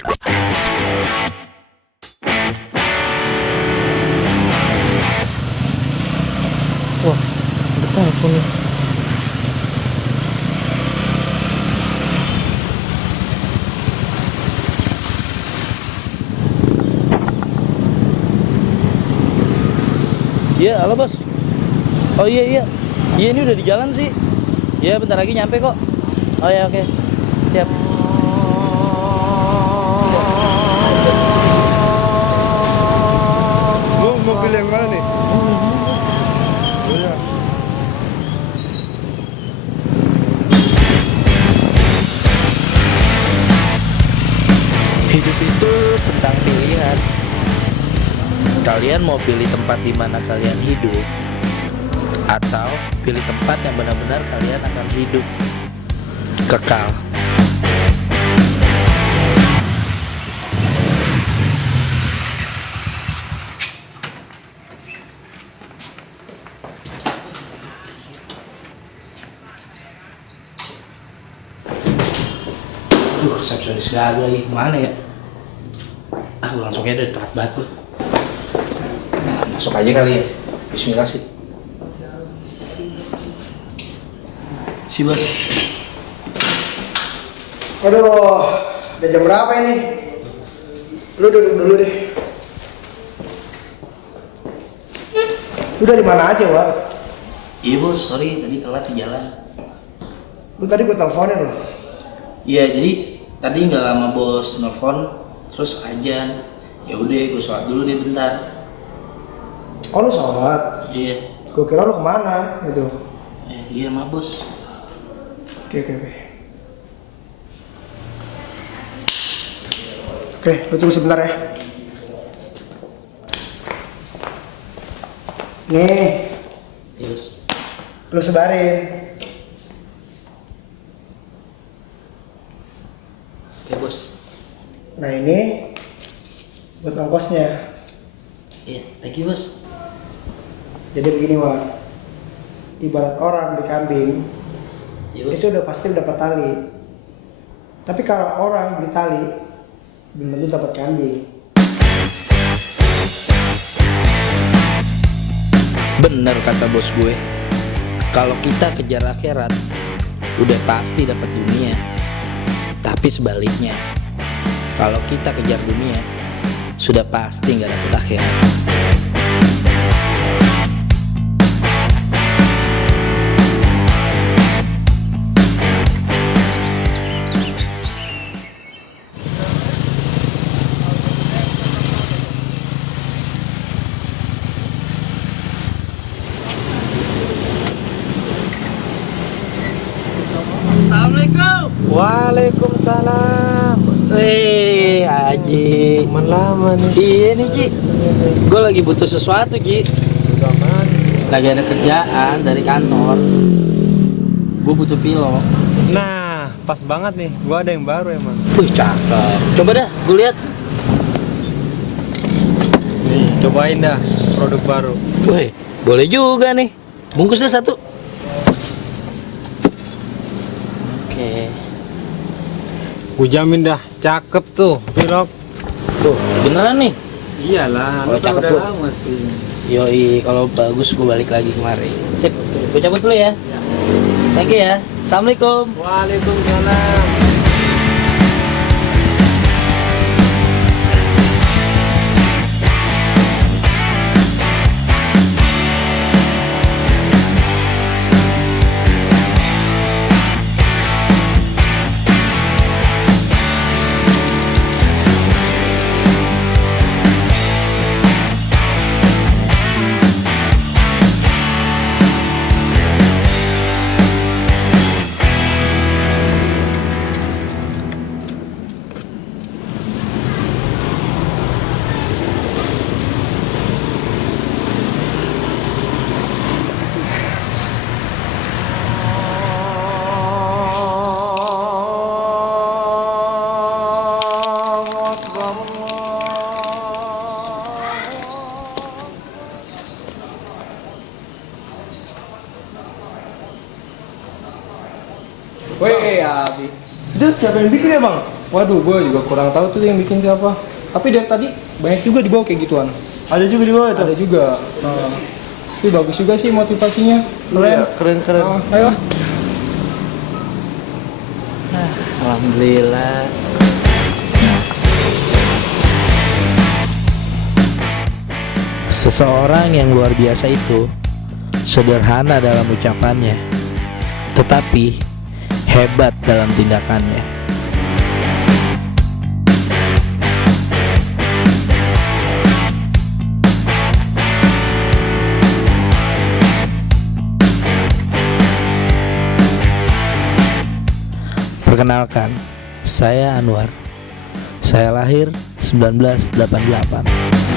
Wah, ada telepon nih. Iya, halo bos. Oh iya iya. Iya ini udah di jalan sih. Iya bentar lagi nyampe kok. Oh ya oke. Siap. Mobil yang mana nih? Oh ya. Hidup itu tentang pilihan. Kalian mau pilih tempat di mana kalian hidup, atau pilih tempat yang benar-benar kalian akan hidup kekal. Duh, resepsionis gak ada lagi. Kemana ya? Ah, gue langsung aja, udah telat banget gue. Nah, masuk aja kali ya. Bismillah sih. Si bos. Aduh, udah jam berapa ini? Lu duduk dulu deh. Lu dari mana aja, Wak? Iya bos, sorry tadi telat di jalan. Lu tadi gua teleponin loh. Iya, jadi tadi nggak lama bos nelfon, terus ajan. Ya udah, gue sholat dulu deh bentar. Oh, lu sholat? Iya. Gua kira lu kemana gitu. Iya mah bos. Oke. Oke, lu tunggu sebentar ya. Nih, Iya bos. lu sebarin. Oke bos. Nah ini buat ongkosnya. Iya, thank you bos. Jadi begini, Wak. Ibarat orang di kambing, Iya bos. itu udah pasti dapat tali. Tapi kalau orang beli tali, belum tentu dapat kambing. Bener kata bos gue. Kalau kita kejar akhirat, udah pasti dapat dunia. Tapi sebaliknya, kalau kita kejar dunia, sudah pasti nggak dapet akhirat. Assalamualaikum. Waalaikumsalam. Haji. Teman lama nih. Iya nih Ji. Gue lagi butuh sesuatu Ji. Lagi ada kerjaan dari kantor. Gue butuh pilok. Nah, pas banget nih. Gua ada yang baru emang. Wih cakep. Coba dah, gue lihat. Nih, cobain dah produk baru. Wih, boleh juga nih. Bungkus dah satu. Oke. Gua jamin dah, cakep tuh pilok. Tuh, beneran nih. Iyalah, Kalau cakep tuh. sih. Yoi, kalau bagus gue balik lagi kemari. Sip, gue cabut dulu ya. Thank you ya. Assalamualaikum. Waalaikumsalam. Weh, Abi. Itu siapa yang bikin ya, Bang? Waduh, gue juga kurang tahu tuh yang bikin siapa. Tapi dari tadi banyak juga di bawah kayak gituan. Ada juga di bawah itu. Ada juga. Tapi bagus juga sih motivasinya. Keren. Iya, keren. Ayo. Alhamdulillah. Seseorang yang luar biasa itu sederhana dalam ucapannya, tetapi hebat dalam tindakannya. Perkenalkan, saya Anwar. Saya lahir 1988.